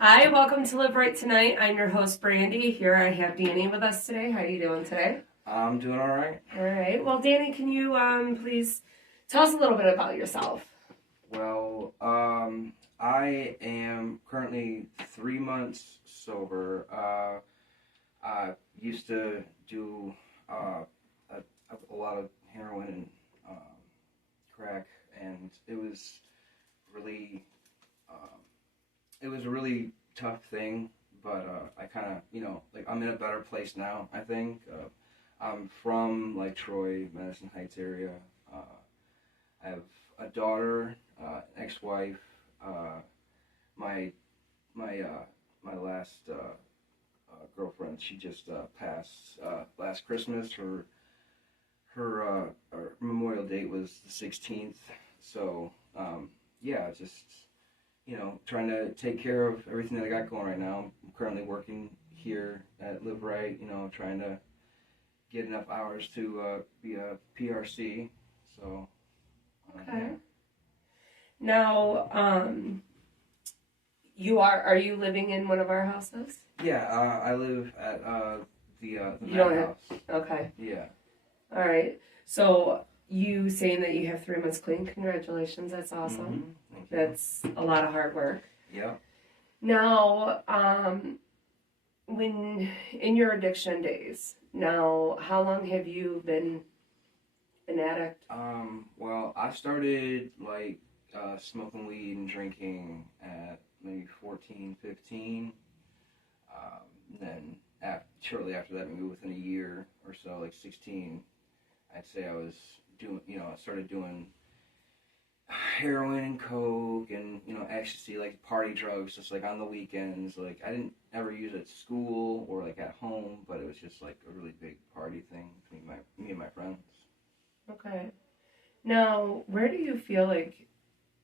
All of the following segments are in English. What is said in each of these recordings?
Hi, welcome to Live Right Tonight. I'm your host, Brandi. Here I have Danny with us today. How are you doing today? I'm doing all right. All right. Well, Danny, can you please tell us a little bit about yourself? Well, I am currently 3 months sober. I used to do a lot of heroin and crack, and really, um, it was a really tough thing. But I kind of, like I'm in a better place now. I think I'm from like Troy, Madison Heights area. Uh, I have a daughter, ex-wife. Uh, my my last girlfriend, she just passed last Christmas. Her Memorial date was the 16th. So yeah, just trying to take care of everything that I got going right now. I'm currently working here at Live Right. Trying to get enough hours to be a PRC. So. Okay. Yeah. Now, are you living in one of our houses? Yeah, I live at the You Mac don't house. Okay. Yeah. All right. So you saying that you have 3 months clean? Congratulations. That's awesome. Mm-hmm. Thank you. That's a lot of hard work. Yeah. Now, when in your addiction days, now how long have you been an addict? Well, I started like smoking weed and drinking at maybe 14, 15. Then shortly after that, maybe within a year or so, like 16, I'd say I was doing, I started doing heroin and coke and ecstasy, like party drugs, just like on the weekends. Like I didn't ever use it at school or like at home, but it was just like a really big party thing between me and my friends. Okay. Now, where do you feel like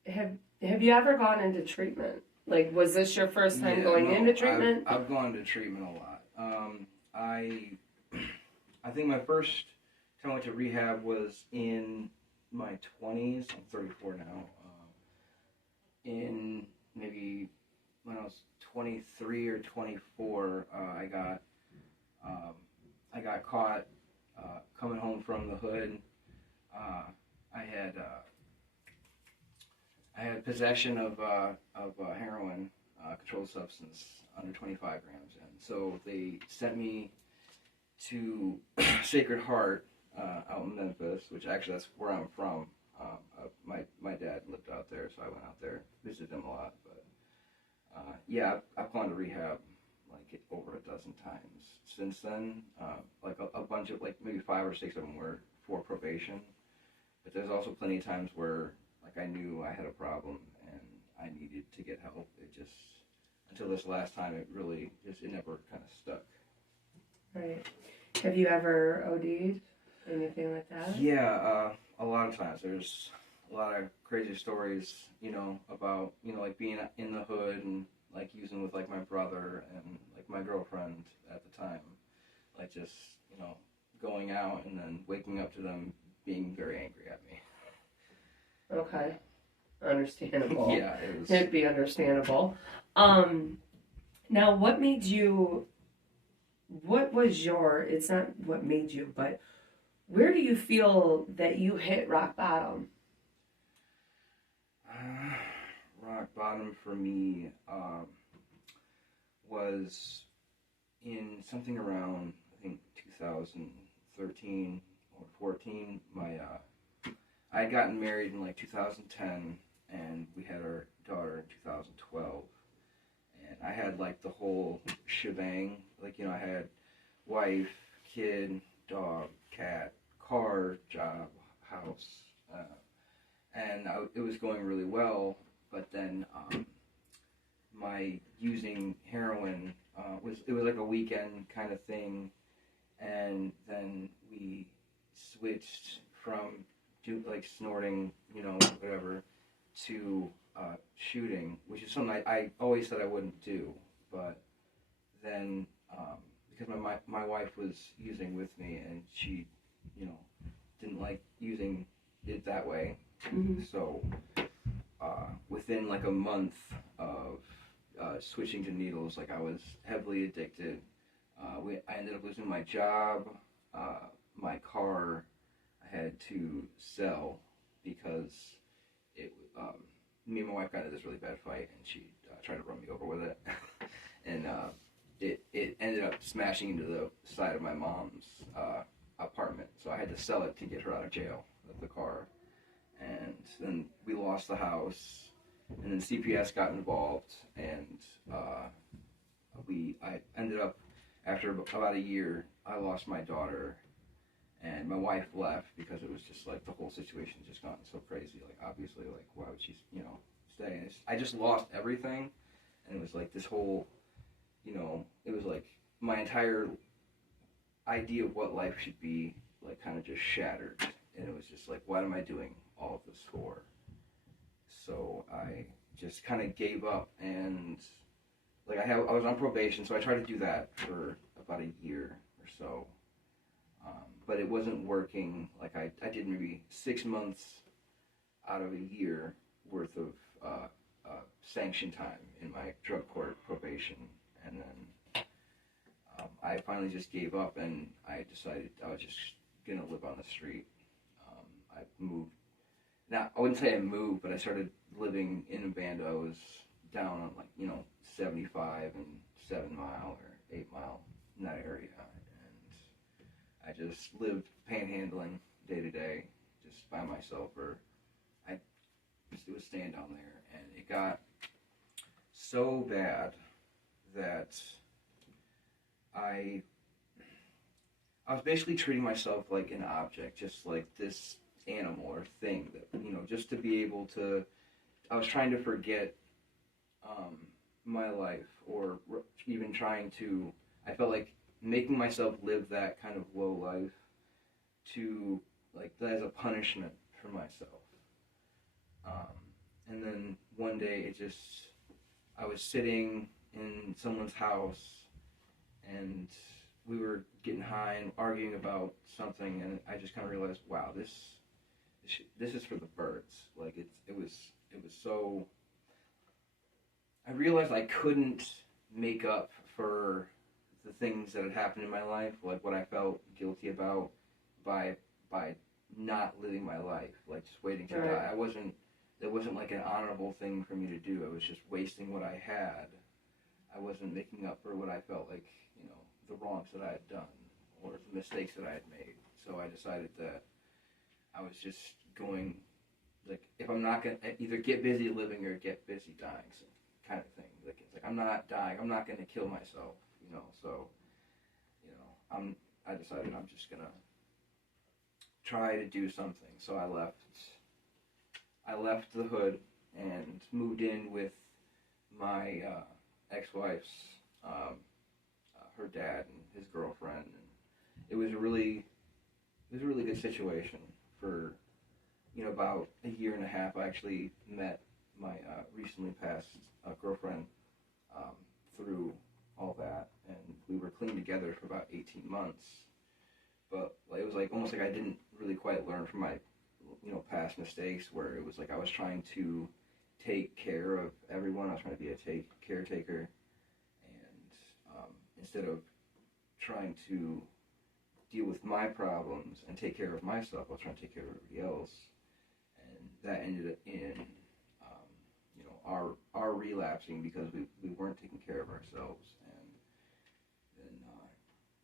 have you ever gone into treatment? Like, was this your first time going into treatment? I've gone to treatment a lot. I think my first time I went to rehab was in my 20s. I'm 34 now. In maybe when I was 23 or 24, I got caught coming home from the hood. Uh, I had I had possession of heroin, controlled substance, under 25 grams, and so they sent me to Sacred Heart out in Memphis, which actually that's where I'm from. My dad lived out there, so I went out there, visited him a lot. But yeah, I've gone to rehab like over a dozen times since then. Like a bunch of like maybe 5 or 6 of them were for probation, but there's also plenty of times where like I knew I had a problem and I needed to get help. It just until this last time, it never kind of stuck. Right. Have you ever OD'd? Anything like that? Yeah, a lot of times. There's a lot of crazy stories, about, like being in the hood and like using with like my brother and like my girlfriend at the time. Like just, going out and then waking up to them being very angry at me. Okay. Understandable. Yeah, it was. It'd be understandable. Now it's not what made you, but where do you feel that you hit rock bottom? Rock bottom for me was in something around, I think, 2013 or 14. I had gotten married in like 2010, and we had our daughter in 2012. And I had like the whole shebang. Like, I had wife, kid, dog, cat, car, job, house. And it was going really well, but then my using heroin it was like a weekend kind of thing, and then we switched from like snorting, whatever, to shooting, which is something I always said I wouldn't do, but then because my wife was using with me and she, didn't like using it that way. Mm-hmm. So within like a month of switching to needles. Like I was heavily addicted. I ended up losing my job, my car. I had to sell because it. Me and my wife got into this really bad fight, and she tried to run me over with it, and it ended up smashing into the side of my mom's apartment. So I had to sell it to get her out of jail, the car, and then we lost the house, and then CPS got involved, and I ended up, after about a year, I lost my daughter, and my wife left because it was just like the whole situation just gotten so crazy. Like obviously, like why would she, stay? And I just lost everything, and it was like this whole, it was like my entire idea of what life should be, like kind of just shattered, and it was just like, what am I doing all of this for? So I just kind of gave up, and like I was on probation, so I tried to do that for about a year or so, but it wasn't working. Like I did maybe 6 months out of a year worth of sanction time in my drug court probation, and then I finally just gave up, and I decided I was just gonna live on the street. I moved. Now I wouldn't say I moved, but I started living in bandos down on 75 and 7 Mile or 8 Mile, in that area, and I just lived panhandling day to day, just by myself, or I just was staying down there, and it got so bad that I was basically treating myself like an object, just like this animal or thing that, just to be able to, I was trying to forget my life, or even trying to, I felt like making myself live that kind of low life to, like, as a punishment for myself. And then one day I was sitting in someone's house, and we were getting high and arguing about something, and I just kind of realized, wow, this is for the birds. Like it was so. I realized I couldn't make up for the things that had happened in my life, like what I felt guilty about by not living my life, like just waiting to die. It wasn't like an honorable thing for me to do. I was just wasting what I had. I wasn't making up for what I felt like, the wrongs that I had done or the mistakes that I had made. So I decided that I was just going, like, if I'm not going to either get busy living or get busy dying, so kind of thing. Like, it's like, I'm not dying, I'm not going to kill myself, so, I decided I'm just going to try to do something. So I left the hood and moved in with my ex-wife's, her dad and his girlfriend, and it was a really good situation for, about a year and a half. I actually met my recently passed girlfriend through all that, and we were clean together for about 18 months. But it was like almost like I didn't really quite learn from my past mistakes, where it was like I was trying to take care of everyone. I was trying to be a caretaker, and instead of trying to deal with my problems and take care of myself, I was trying to take care of everybody else, and that ended up in our relapsing because we weren't taking care of ourselves, and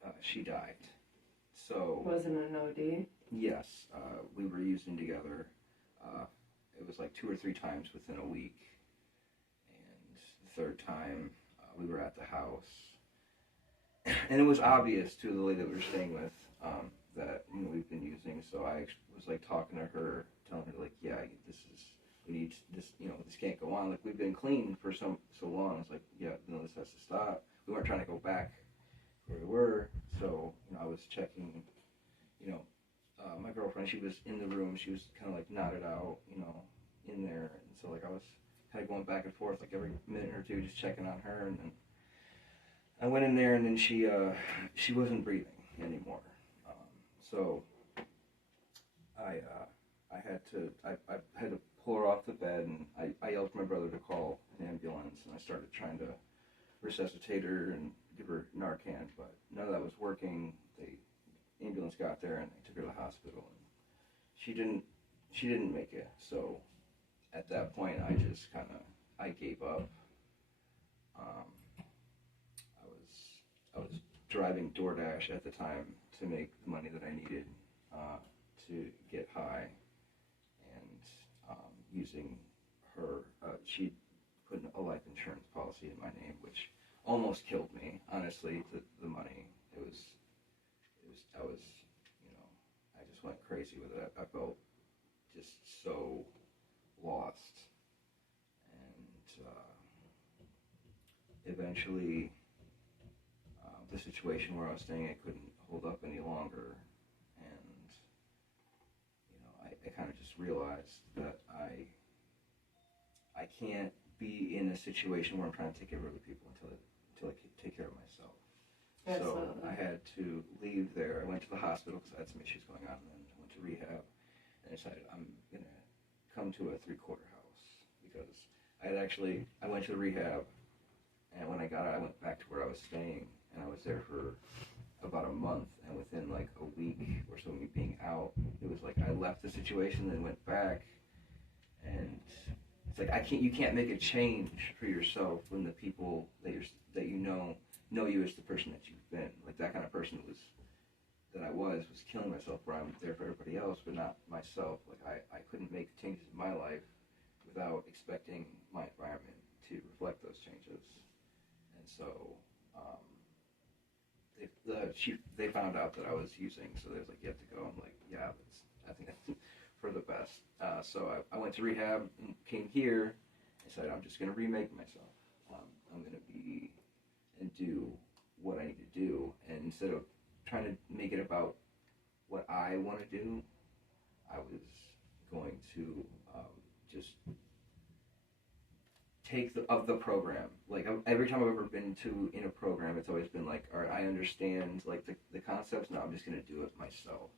then she died. So wasn't an OD? Yes, we were using together. It was like 2 or 3 times within a week, and the third time we were at the house, and it was obvious to the lady that we were staying with that we've been using. So I was like talking to her, telling her like, yeah, we need this, this can't go on. Like, we've been clean for so long. It's like, yeah, no, this has to stop. We weren't trying to go back where we were. So I was checking, my girlfriend, she was in the room. She was kind of like nodded out, in there. And so like I was kind of going back and forth like every minute or two, just checking on her. And then I went in there, and then she wasn't breathing anymore. So I I had to pull her off the bed, and I yelled for my brother to call an ambulance, and I started trying to resuscitate her and give her Narcan, but none of that was working. The ambulance got there, and they took her to the hospital, and she didn't make it. So at that point, I gave up. I was driving DoorDash at the time to make the money that I needed to get high, and using her, she put a life insurance policy in my name, which almost killed me. Honestly, the money, I just went crazy with it. I felt just so lost, and eventually, the situation where I was staying, I couldn't hold up any longer, and I kind of just realized that I can't be in a situation where I'm trying to take care of other people until I can take care of myself. Absolutely. So I had to leave there. I went to the hospital because I had some issues going on, and then I went to rehab, and I decided I'm gonna come to a 3/4 house, because I went to the rehab, and when I got out, I went back to where I was staying, and I was there for about a month, and within like a week or so of me being out, it was like I left the situation, then went back, and it's like you can't make a change for yourself when the people that you know you as the person that you've been. Like, that kind of person that I was killing myself, where I'm there for everybody else but not myself. Like, I couldn't make changes in my life without expecting my environment to reflect those changes. And so they found out that I was using, so they was like, you have to go. I'm like, yeah, I think that's for the best. So I went to rehab and came here and said, I'm just going to remake myself. I'm going to be and do what I need to do. And instead of trying to make it about what I want to do, I was going to just take the program. Like, every time I've ever been in a program, it's always been like, all right, I understand like the concepts. Now I'm just going to do it myself.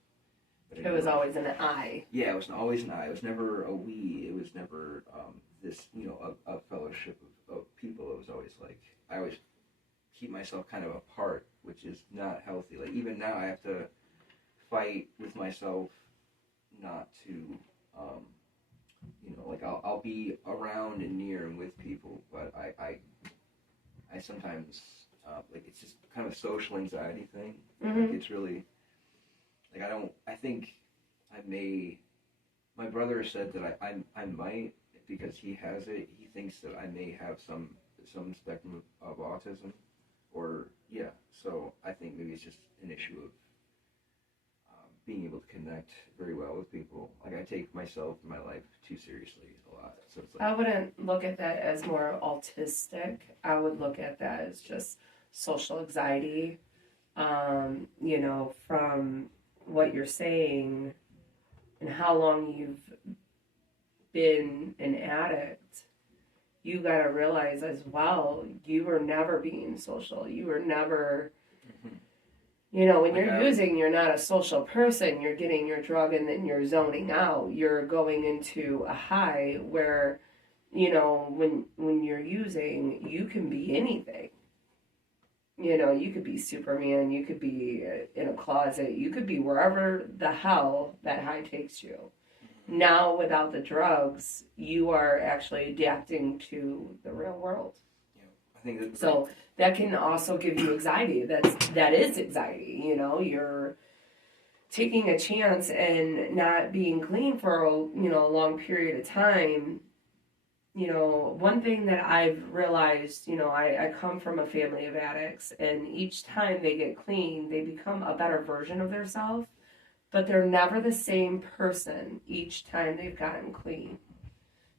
But it was always an I. Yeah, it was always an I. It was never a we. It was never this, a fellowship of people. It was always like, I always keep myself kind of apart, which is not healthy. Like, even now I have to fight with myself not to, like, I'll be around and near and with people, but I sometimes, like, it's just kind of a social anxiety thing. Mm-hmm. Like, it's really, like, my brother said that I might, because he has it, he thinks that I may have some spectrum of autism, or, yeah, so I think maybe it's just an issue of being able to connect very well with people. Like, I take myself and my life too seriously a lot, so it's like, I wouldn't look at that as more autistic. I would look at that as just social anxiety. From what you're saying and how long you've been an addict, you got to realize as well, you were never being social. You were never, when you're using, you're not a social person. You're getting your drug and then you're zoning out. You're going into a high where, when you're using, you can be anything. You could be Superman, you could be in a closet, you could be wherever the hell that high takes you. Now, without the drugs, you are actually adapting to the real world. Yeah, I think so that can also give you anxiety. That is anxiety. You're taking a chance and not being clean for a long period of time. One thing that I've realized, I come from a family of addicts, and each time they get clean, they become a better version of themselves, but they're never the same person each time they've gotten clean.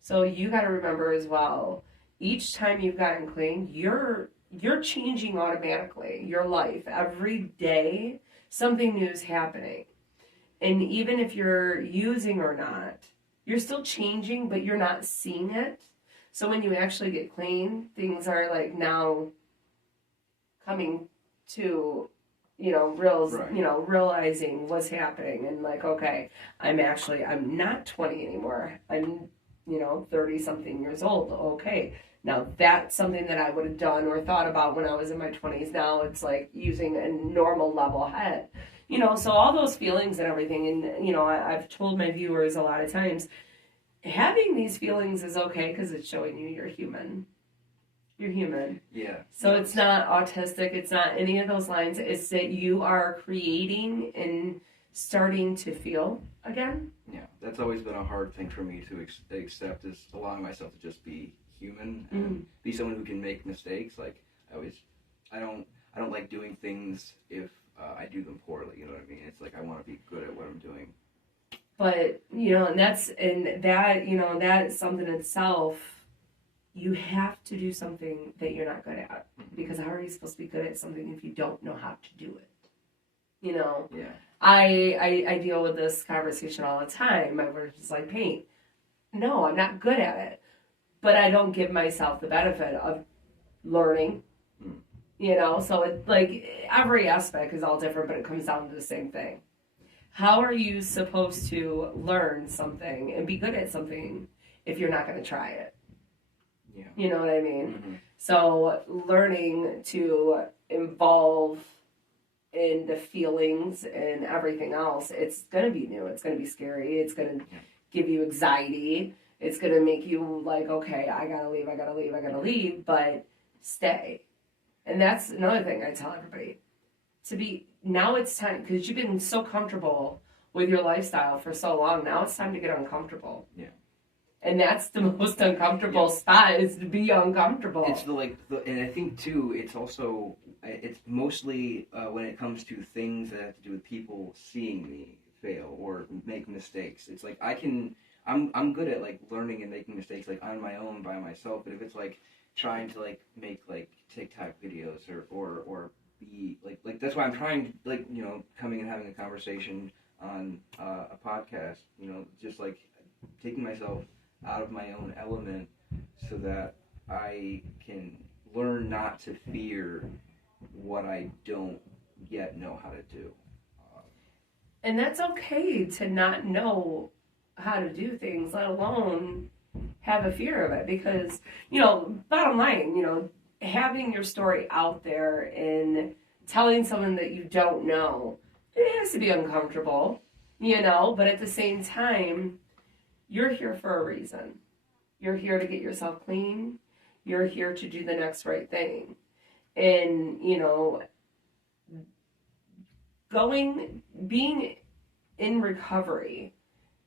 So you got to remember as well, each time you've gotten clean, you're changing automatically. Your life, every day, something new is happening. And even if you're using or not, you're still changing, but you're not seeing it. So when you actually get clean, things are like now coming to realizing what's happening and like, okay, I'm not 20 anymore. I'm, 30 something years old. Okay. Now that's something that I would have done or thought about when I was in my 20s. Now it's like using a normal level head, so all those feelings and everything. And, I've told my viewers a lot of times, having these feelings is okay because it's showing you you're human. You're human. Yeah. So it's not autistic. It's not any of those lines. It's that you are creating and starting to feel again. Yeah. That's always been a hard thing for me to accept, is allowing myself to just be human and be someone who can make mistakes. Like I don't like doing things if I do them poorly. You know what I mean? It's like I want to be good at what I'm doing. But that's something itself. You have to do something that you're not good at, because how are you supposed to be good at something if you don't know how to do it? Yeah. I deal with this conversation all the time. My work is like paint. No, I'm not good at it, but I don't give myself the benefit of learning. So it's like every aspect is all different, but it comes down to the same thing. How are you supposed to learn something and be good at something if you're not going to try it? Yeah. You know what I mean? Mm-hmm. So learning to involve in the feelings and everything else, it's going to be new. It's going to be scary. It's going to give you anxiety. It's going to make you like, okay, I got to leave, but stay. And that's another thing I tell everybody. Now it's time, because you've been so comfortable with your lifestyle for so long. Now it's time to get uncomfortable. Yeah. And that's the most uncomfortable spot, is to be uncomfortable. It's and I think too, it's mostly when it comes to things that have to do with people seeing me fail or make mistakes. It's like I'm good at like learning and making mistakes like on my own by myself. But if it's like trying to like make like TikTok videos or be like that's why I'm trying to like coming and having a conversation on a podcast. Just like taking myself out of my own element so that I can learn not to fear what I don't yet know how to do. And that's okay to not know how to do things, let alone have a fear of it. Because, bottom line, having your story out there and telling someone that you don't know, it has to be uncomfortable, but at the same time, you're here for a reason. You're here to get yourself clean. You're here to do the next right thing. And, being in recovery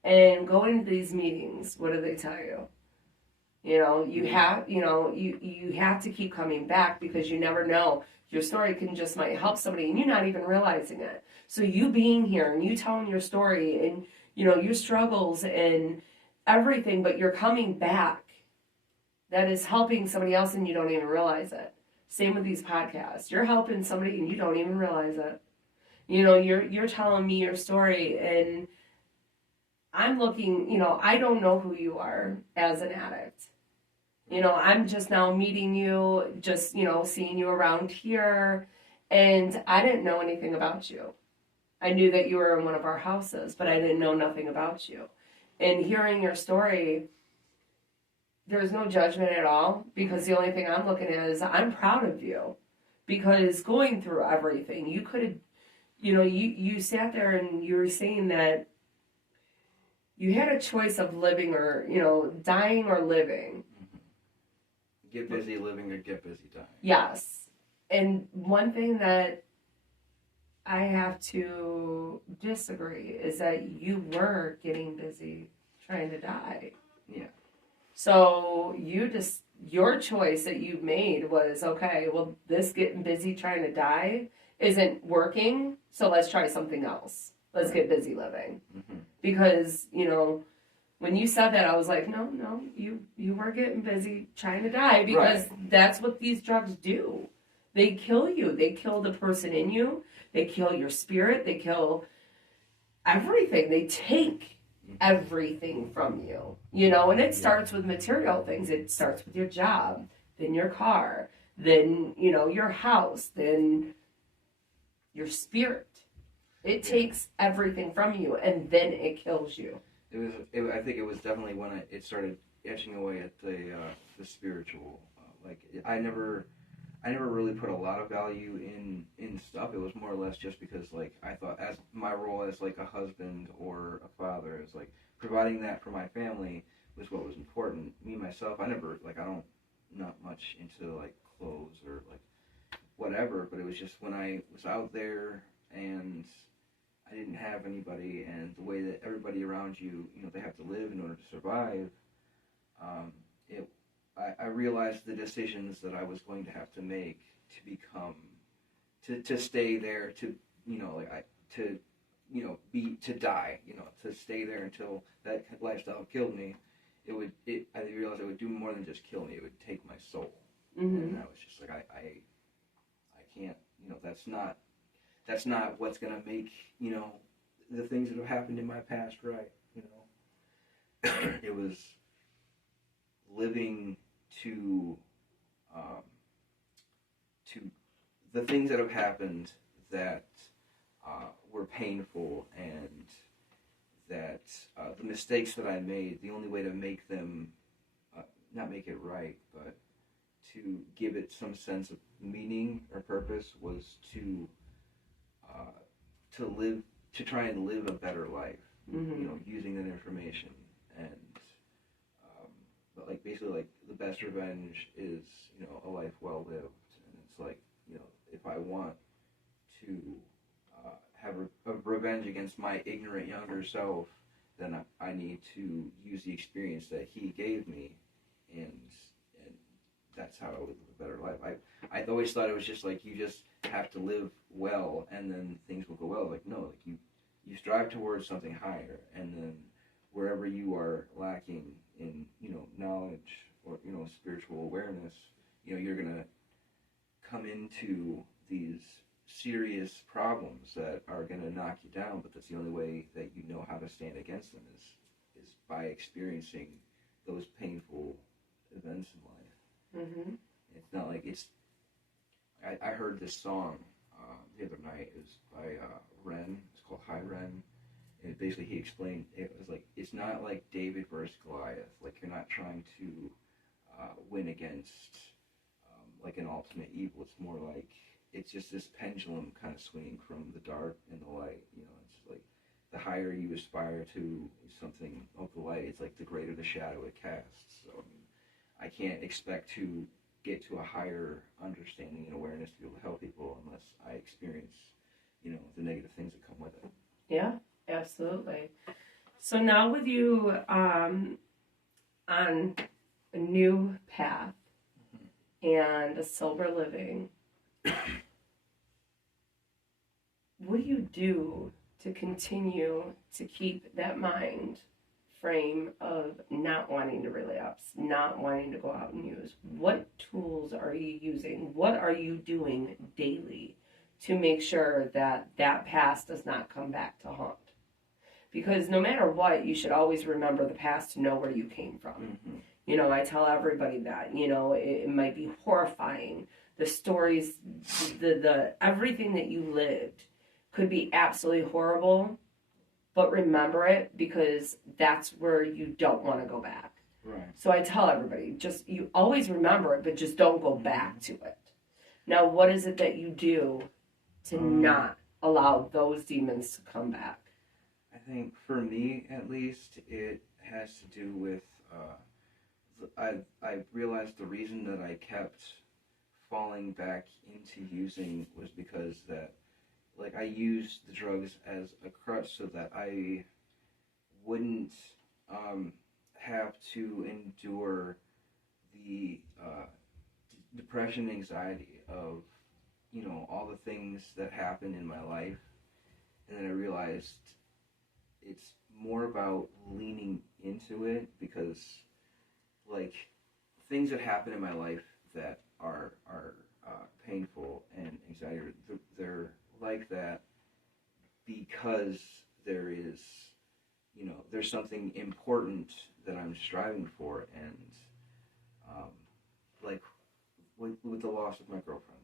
and going to these meetings, what do they tell you? You have to keep coming back, because you never know. Your story just might help somebody and you're not even realizing it. So you being here and you telling your story and, your struggles and everything, but you're coming back, that is helping somebody else and you don't even realize it. Same with these podcasts. You're helping somebody and you don't even realize it. You're telling me your story, and I'm looking, I don't know who you are as an addict. I'm just now meeting you, just, seeing you around here, and I didn't know anything about you. I knew that you were in one of our houses, but I didn't know nothing about you. And hearing your story, there's no judgment at all, because the only thing I'm looking at is I'm proud of you, because going through everything, you could have, you sat there and you were saying that you had a choice of living or, dying or living. Get busy living or get busy dying. Yes. And one thing that I have to disagree is that you were getting busy trying to die. Yeah. So your choice that you made was, okay, well, this getting busy trying to die isn't working, so let's try something else. Let's get busy living. Mm-hmm. Because, when you said that, I was like, no, you were getting busy trying to die, because that's what these drugs do. They kill you. They kill the person in you. They kill your spirit. They kill everything. They take everything from you, and it starts with material things. It starts with your job, then your car, then, your house, then your spirit. It takes everything from you, and then it kills you. I think it was definitely when it started etching away at the spiritual. I never really put a lot of value in stuff. It was more or less just because like I thought as my role as like a husband or a father is like providing that for my family was what was important. Me myself, I don't not much into like clothes or like whatever, but it was just when I was out there and I didn't have anybody, and the way that everybody around you, they have to live in order to survive. Um, I realized the decisions that I was going to have to make to become, to stay there, to to die, to stay there until that lifestyle killed me. I realized it would do more than just kill me. It would take my soul, and I was just like, I can't, that's not what's gonna make, the things that have happened in my past right, It was living to the things that have happened that were painful, and that the mistakes that I made, the only way to make them, not make it right, but to give it some sense of meaning or purpose was to live, to try and live a better life, using that information. And but like basically like the best revenge is, a life well lived. And it's like, if I want to have a revenge against my ignorant younger self, then I need to use the experience that he gave me, and that's how I would live a better life. I always thought it was just like you just have to live well and then things will go well. Like no, like you strive towards something higher, and then wherever you are lacking in knowledge or spiritual awareness, you're gonna come into these serious problems that are gonna knock you down. But that's the only way that you know how to stand against them is by experiencing those painful events in life. Mm-hmm. It's not like it's. I heard this song the other night. It was by Ren. It's called High Ren. And basically he explained, it was like, it's not like David versus Goliath. Like you're not trying to win against like an ultimate evil. It's more like, it's just this pendulum kind of swinging from the dark and the light. It's like the higher you aspire to something of the light, it's like the greater the shadow it casts. So I can't expect to get to a higher understanding and awareness to be able to help people unless I experience, the negative things that come with it. Yeah, absolutely. So now with you on a new path and a sober living, what do you do to continue to keep that mind frame of not wanting to relapse, not wanting to go out and use? What tools are you using? What are you doing daily to make sure that that past does not come back to haunt? Because no matter what, you should always remember the past to know where you came from. Mm-hmm. I tell everybody that, it might be horrifying. The stories, the everything that you lived could be absolutely horrible, but remember it because that's where you don't want to go back. Right. So I tell everybody, just you always remember it, but just don't go back to it. Now, what is it that you do to not allow those demons to come back? I think for me, at least, it has to do with, I realized the reason that I kept falling back into using was because that, like, I used the drugs as a crutch so that I wouldn't have to endure the depression and anxiety of, all the things that happened in my life. And then I realized it's more about leaning into it because, like, things that happen in my life that are painful and anxiety, they're like that because there is, there's something important that I'm striving for. And like with the loss of my girlfriend,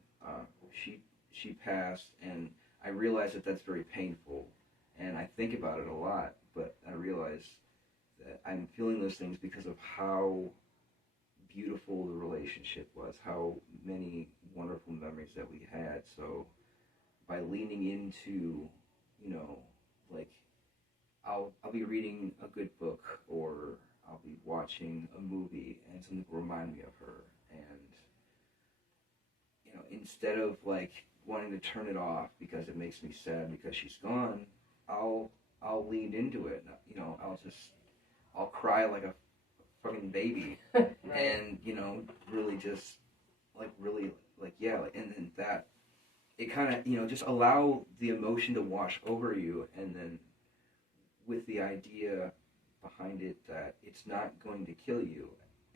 she passed, and I realize that that's very painful, and I think about it a lot, but I realize that I'm feeling those things because of how beautiful the relationship was, how many wonderful memories that we had. So by leaning into, like I'll be reading a good book, or I'll be watching a movie and something will remind me of her, and instead of like wanting to turn it off because it makes me sad because she's gone, I'll lean into it. I'll cry like a fucking baby, Right. and really just really yeah, and then that it kind of just allow the emotion to wash over you, and then with the idea behind it that it's not going to kill you,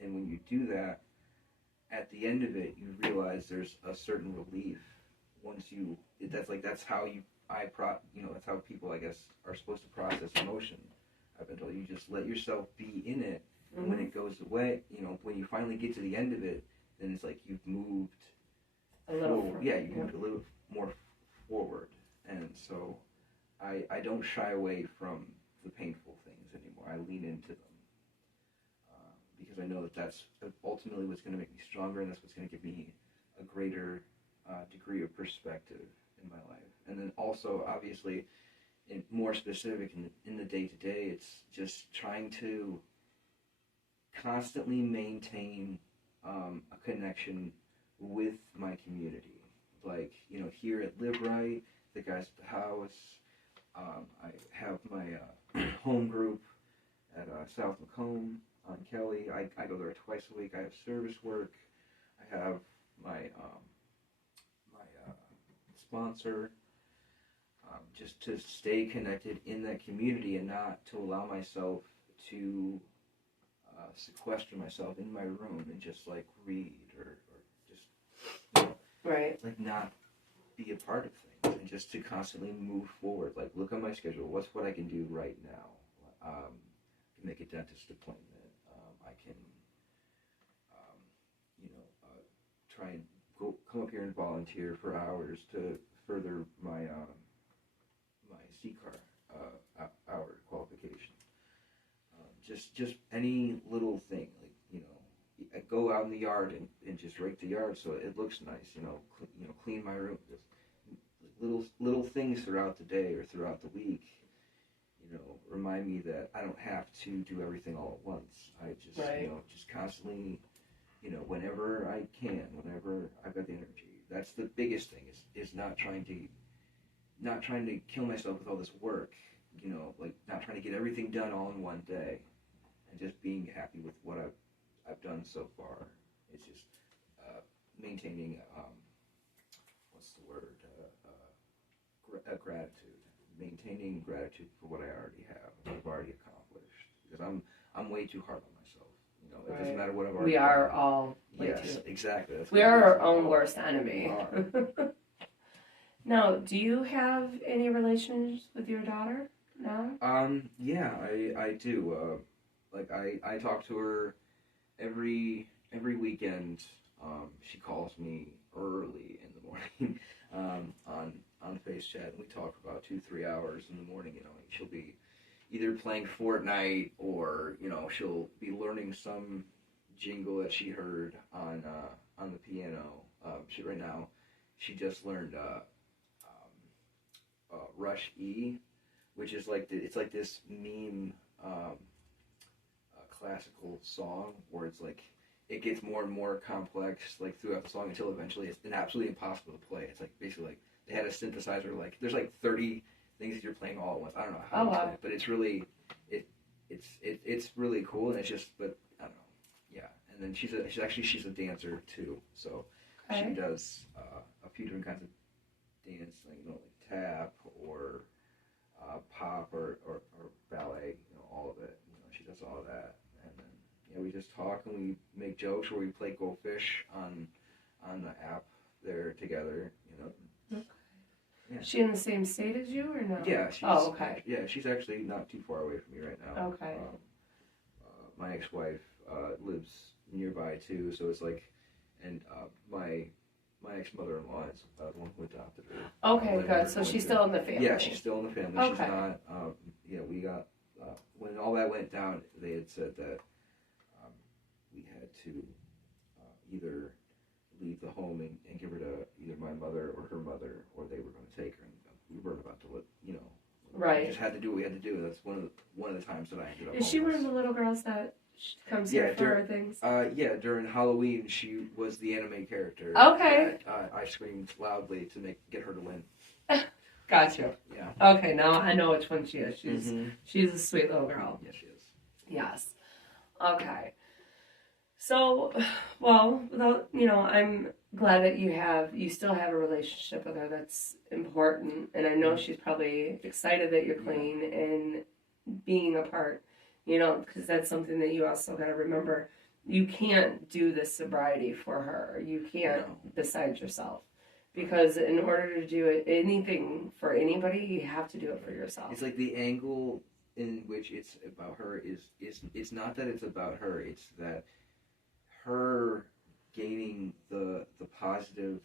and when you do that, at the end of it, you realize there's a certain relief once that's how that's how people, I guess, are supposed to process emotion. I've been told you just let yourself be in it, and when it goes away, when you finally get to the end of it, then it's like you've moved a little moved a little more forward. And so I don't shy away from the painful things anymore. I lean into them because I know that that's ultimately what's going to make me stronger, and that's what's going to give me a greater degree of perspective in my life. And then also, obviously, more specific in the day-to-day, it's just trying to constantly maintain a connection with my community. Like, here at Live Rite, the guys at the house, I have my home group at South Macomb on Kelly. I go there twice a week. I have service work. I have my sponsor, just to stay connected in that community and not to allow myself to sequester myself in my room and just like read or just right, like not be a part of things, and just to constantly move forward. Like, look at my schedule. What's what I can do right now? Make a dentist appointment. I can try and come up here and volunteer for hours to further my my CCAR hour qualification. Just any little thing, like I go out in the yard and just rake the yard so it looks nice. Clean my room. Just little things throughout the day or throughout the week. Remind me that I don't have to do everything all at once. I just just constantly. Whenever I can, whenever I've got the energy. That's the biggest thing, is not trying to kill myself with all this work, like not trying to get everything done all in one day, and just being happy with what I've done so far. It's just maintaining, what's the word, gratitude. Maintaining gratitude for what I already have, what I've already accomplished, because I'm way too hard on myself. It doesn't matter what I've already we are done. all Yes, exactly. We are our own worst enemy. Are. Now, do you have any relations with your daughter now? Yeah, I do. I talk to her every weekend. She calls me early in the morning on Face Chat, and we talk about 2-3 hours in the morning. She'll be either playing Fortnite, or she'll be learning some jingle that she heard on the piano. Right now she just learned Rush E, which is like it's like this meme classical song where it's like it gets more and more complex like throughout the song until eventually it's absolutely impossible to play. It's like basically like they had a synthesizer, like there's like 30 things that you're playing all at once. I don't know how to play it, but it's really it's really cool, and it's just, but I don't know, yeah. And then she's a dancer too, so she does a few different kinds of dance, like tap or pop or ballet, all of it. She does all of that, and then we just talk and we make jokes, or we play Go Fish on the app there together. Okay. Yeah. Is she in the same state as you, or no? Yeah. Okay. She's actually not too far away from me right now. Okay. My ex-wife lives nearby too, so it's like, and my my ex-mother-in-law is the one who adopted her. Okay, good. So she's still in the family. Yeah, she's still in the family. Okay. She's not. We got when all that went down. They had said that we had to either leave the home and give her to either my mother or her mother, or they were going to take her. And we weren't about to let Right. We just had to do what we had to do. That's one of the times that I ended up. Is she one of the little girls that comes here for things? During Halloween, she was the anime character. Okay. That, I screamed loudly to get her to win. Gotcha. Yeah. Okay, now I know which one she is. She's a sweet little girl. Yes, she is. Yes. Okay. So, well, I'm glad that you still have a relationship with her. That's important, and I know she's probably excited that you're clean and being apart. Because that's something that you also got to remember. You can't do this sobriety for her. You can't besides yourself. Because in order to do anything for anybody, you have to do it for yourself. It's like the angle in which it's about her is it's not that it's about her. It's that her gaining the positive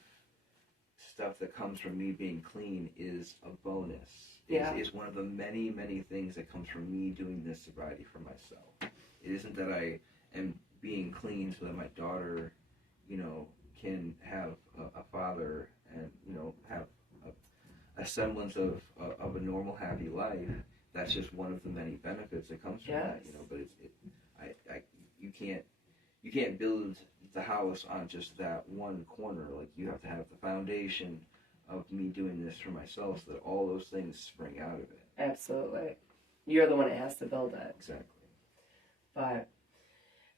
stuff that comes from me being clean is a bonus. Is one of the many, many things that comes from me doing this sobriety for myself. It isn't that I am being clean so that my daughter, can have a father and, have a semblance of a normal, happy life. That's just one of the many benefits that comes from that, But you can't build the house on just that one corner. Like, you have to have the foundation of me doing this for myself so that all those things spring out of it. Absolutely. You're the one that has to build it. Exactly. But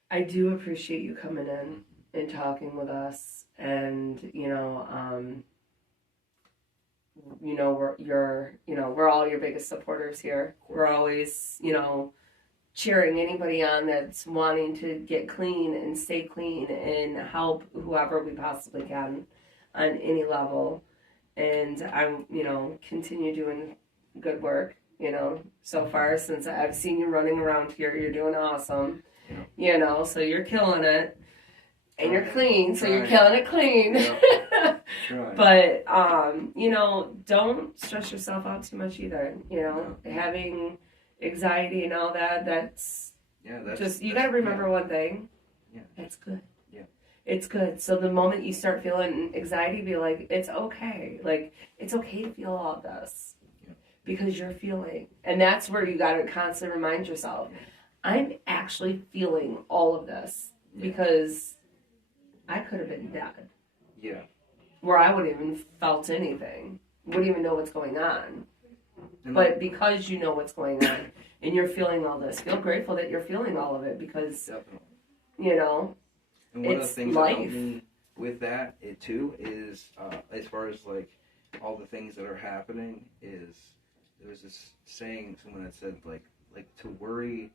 I do appreciate you coming in and talking with us, and we're all your biggest supporters here. We're always cheering anybody on that's wanting to get clean and stay clean and help whoever we possibly can on any level. And I'm continue doing good work. So far since I've seen you running around here, you're doing awesome. So you're killing it. And you're clean, so you're killing it clean. But, don't stress yourself out too much either. Having anxiety and all that's you got to remember one thing. Yeah. It's good. Yeah. It's good. So the moment you start feeling anxiety, be like, it's okay. Like, it's okay to feel all this. Yeah. Because you're feeling. And that's where you got to constantly remind yourself, I'm actually feeling all of this. Yeah. Because I could have been dead. Yeah. Where I wouldn't even felt anything. Wouldn't even know what's going on. But because you know what's going on and you're feeling all this, feel grateful that you're feeling all of it because, and one of the things that helped me with that, too, is as far as, like, all the things that are happening is there was this saying, someone had said, like to worry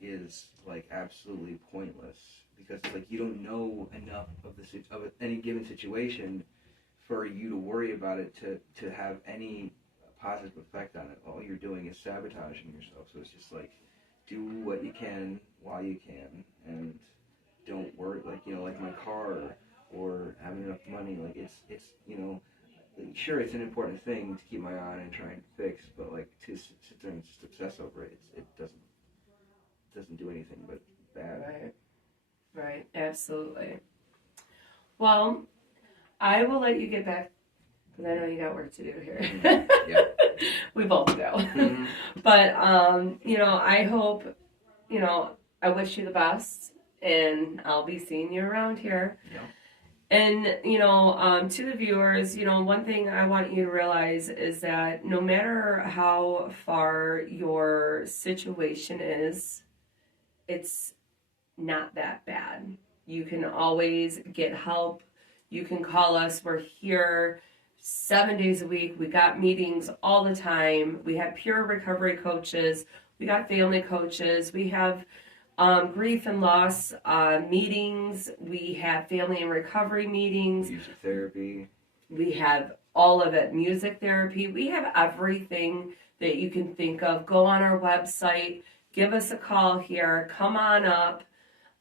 is, like, absolutely pointless. Because it's like you don't know enough of any given situation for you to worry about it to have any positive effect on it. All you're doing is sabotaging yourself. So it's just like, do what you can while you can, and don't worry. Like my car or having enough money. Like it's sure it's an important thing to keep my eye on and try and fix, but like to sit there and just obsess over it, it doesn't do anything but bad. Right, absolutely. Well, I will let you get back, because I know you got work to do here. Yeah. We both do. Mm-hmm. But, I hope, I wish you the best, and I'll be seeing you around here. Yeah. And, to the viewers, one thing I want you to realize is that no matter how far your situation is, it's not that bad. You can always get help. You can call us. We're here 7 days a week. We got meetings all the time. We have peer recovery coaches. We got family coaches. We have grief and loss meetings. We have family and recovery meetings. Music therapy. We have all of it. Music therapy. We have everything that you can think of. Go on our website. Give us a call here. Come on up.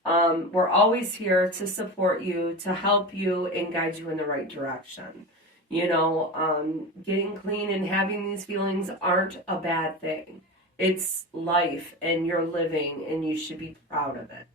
We're always here to support you, to help you, and guide you in the right direction. Getting clean and having these feelings aren't a bad thing. It's life, and you're living, and you should be proud of it.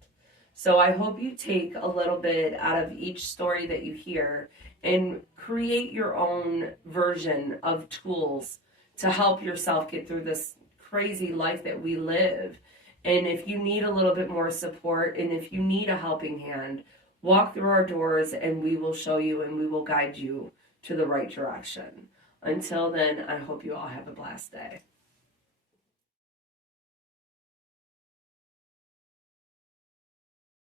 So I hope you take a little bit out of each story that you hear and create your own version of tools to help yourself get through this crazy life that we live. And if you need a little bit more support and if you need a helping hand, walk through our doors and we will show you and we will guide you to the right direction. Until then, I hope you all have a blessed day.